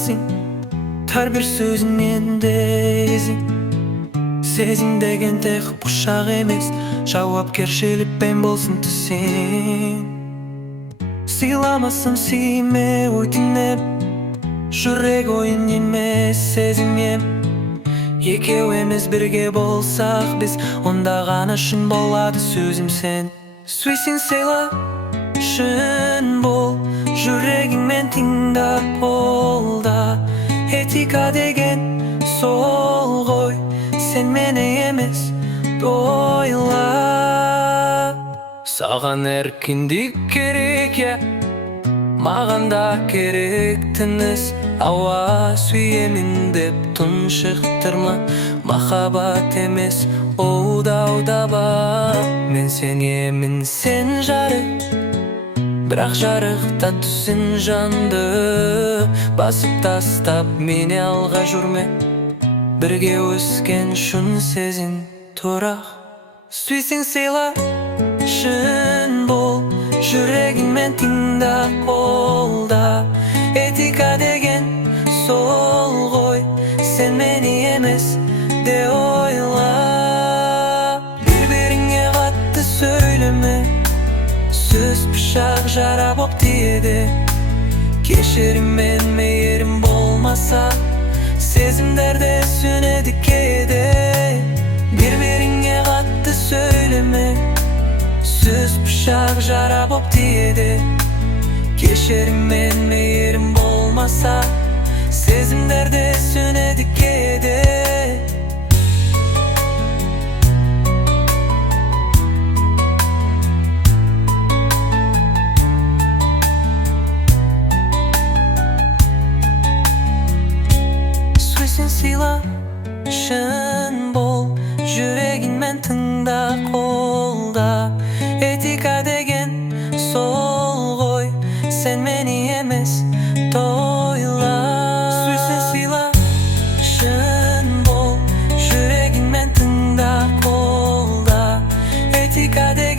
sing tar bir sözün mende ezing. Sezim деген tek kuşak emes, жауапкершілік ben bolsun sen. Sıylamasın sime öйтінеп, жүрек ойын емес сезім ем. Екеуіміз бірге болсақ біз, онда ғана шын болады сөзім сен. Сөйсең сыйла, шын бол, жүрегіңмен тыңдап бол да. Этика деген сол ғой, sen meni емес doyla. Саған erkinlik керек ya, маған да керек тыныс. Ауа сүйемін деп тұншықтырма, махаббат емес оу-даба. Мен сенемін, сен жарық, бірақ жарықта түсін жанды. Басып тастап мені алға жүрме, бірге өскен шын сезін тұрақ. Сүйсең сыйла, шын бол, жүрегіңмен тыңдап бол да. Этика деген сол ғой, sen meni емес de ойла. Бір-біріңе қатты сөйлеме, сөз пышақ жара боп тиеді. Кешірім мен мейірім болмаса, сезімдерде сөнеді кейде. Bir-біріңе қатты сөйлеме, сөз пышақ жара боп тиеді. Кешірім мен мейірім болмаса, сезімдерде сөнеді кейде. Сөйсең сыйла, шын бол, жүрегіңмен тыңда қолда. Этика деген сол ғой, sen meni емес doyla. Сөйсең сыйла, шын бол, жүрегіңмен тыңда қолда. Этика